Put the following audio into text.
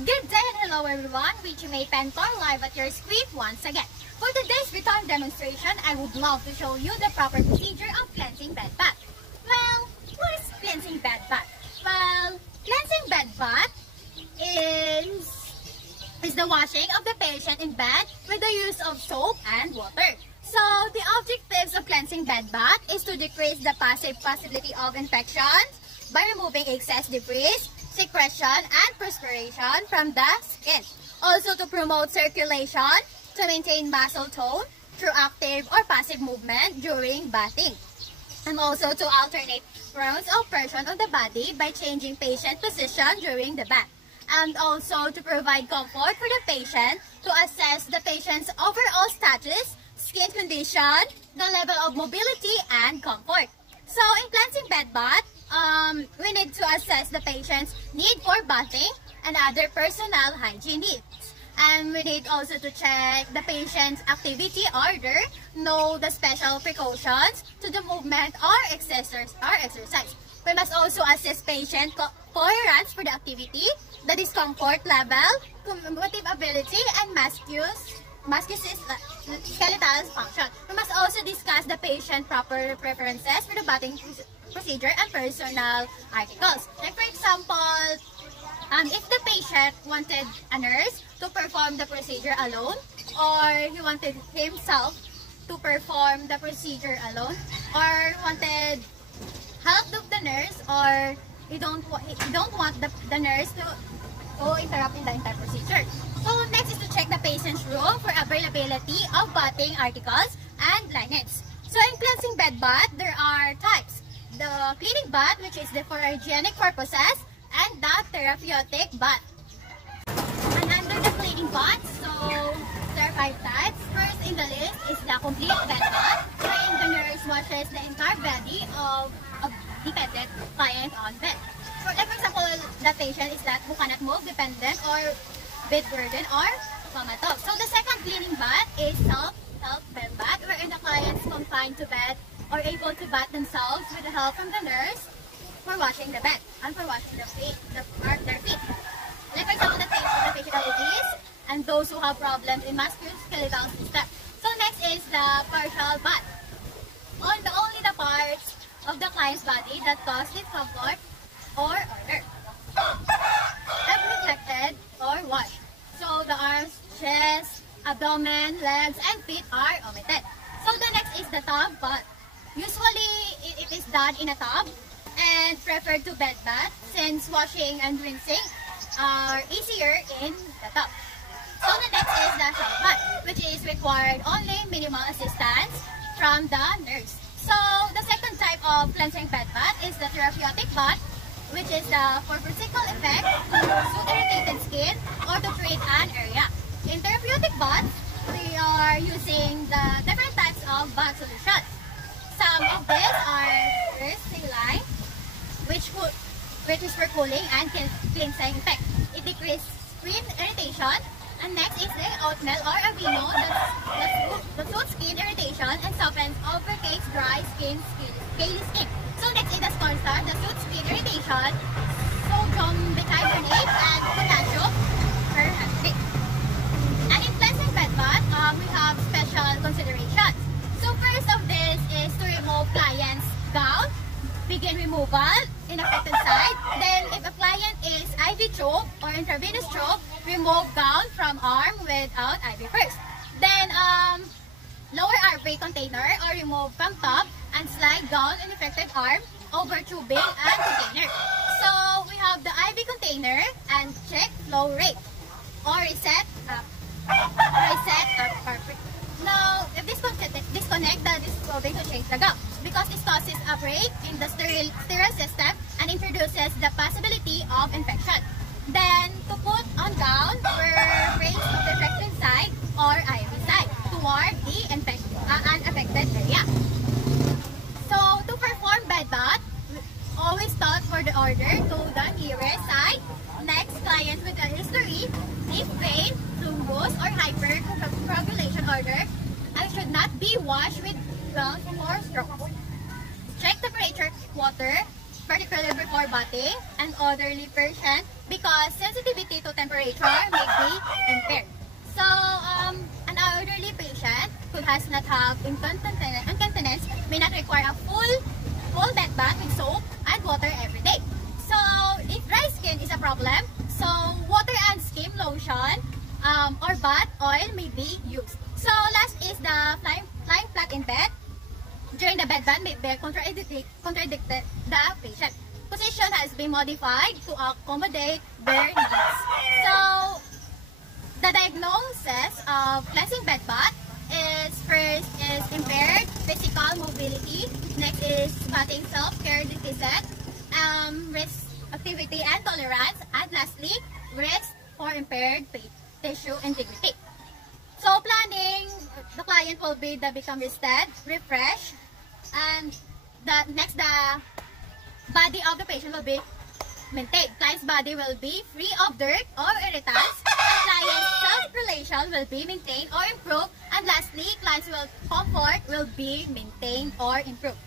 Good day and hello everyone, Richie Pintor live at your screen once again. For today's return demonstration, I would love to show you the proper procedure of cleansing bed bath. Well, what is cleansing bed bath? Well, cleansing bed bath is the washing of the patient in bed with the use of soap and water. So, the objectives of cleansing bed bath is to decrease the possibility of infections by removing excess debris, secretion, and perspiration from the skin. Also to promote circulation, to maintain muscle tone through active or passive movement during bathing. And also to alternate rounds of pressure on the body by changing patient position during the bath. And also to provide comfort for the patient, to assess the patient's overall status, skin condition, the level of mobility, and comfort. So in cleansing bed bath, we need to assess the patient's need for bathing and other personal hygiene needs. And we need also to check the patient's activity order, know the special precautions to the movement or exercise. We must also assess patient tolerance for the activity, the discomfort level, cumulative ability, and musculoskeletal function. We must also discuss the patient proper preferences for the bathing procedure and personal articles. Like for example, if the patient wanted a nurse to perform the procedure alone, or he wanted himself to perform the procedure alone, or wanted help of the nurse, or he don't want the nurse to interrupt in the entire procedure. So next is to check the patient's room for availability of bathing articles and linens. So in cleansing bed bath, there are types. The cleaning bath, which is for hygienic purposes, and the therapeutic bath. And under the cleaning bath, so there are 5 types. First in the list is the complete bed bath, wherein the nurse washes the entire body of a dependent client on bed. For example, the patient is that who cannot move, dependent, or bedburden, or comatose. So the second cleaning bath is self-help bed bath, wherein the clients confined to bed are able to bath themselves with the help from the nurse for washing the bed and for washing their feet. Like for example, the patient obese and those who have problems in musculoskeletal system. So next is the partial bath. Only the parts of the client's body that cause discomfort or odor have neglected or washed. So the arms, chest, abdomen, legs, and feet are omitted. So the next is the tub bath. Usually, it is done in a tub and preferred to bed bath since washing and rinsing are easier in the tub. So the next is the shower bath, which is required only minimal assistance from the nurse. So the second type of cleansing bed bath is the therapeutic bath, which is for physical effect to soothe irritated skin or to treat an area. In therapeutic bath, we are using the different types of bath solutions. Some of these are first saline, which is for cooling and cleansing effect. It decreases skin irritation. And next is the oatmeal or avino that soothes skin irritation and softens overcaked dry skin, scaly skin. So next is the cornstarch that soothes skin irritation, sodium bicarbonate, and potassium permanganate. And in cleansing bed bath, we have special considerations. So first of this is to remove client's gown, begin removal in affected side. Then if a client is IV tube or intravenous tube, remove gown from arm without IV first. Then lower RV container or remove from top and slide gown in affected arm over tubing and container. So we have the IV container and check flow rate or reset up perfect. Now, if disconnect the disclosure to change the gown because this causes a break in the sterile system and introduces the possibility of infection. Then, to put on gown where face of the affected side or IV side toward the unaffected area. So, to perform bed bath, always start for the order to the nearest side. Next, client with a history, deep pain, thrombus, or hypercoagulation order, and should not be washed with grounds or strokes. Check temperature water, particularly before bathing, and orderly patient because sensitivity to temperature may be impaired. So, an elderly patient who has not have incontinence may not require a full bed bath with soap and water every day. So, if dry skin is a problem, so water and skin lotion or bath oil may be used. So, last is the lying flat in bed during the bed bath may be contradicted the patient. Position has been modified to accommodate their needs. So, the diagnosis of cleansing bed bath is first is impaired physical mobility. Next is bathing self-care deficit, risk activity and tolerance, and lastly, risk for impaired tissue integrity. So planning, the client will be become rested, refresh, and the body of the patient will be maintained. Client's body will be free of dirt or irritants, and client's self-relation will be maintained or improved, and lastly, client's comfort will be maintained or improved.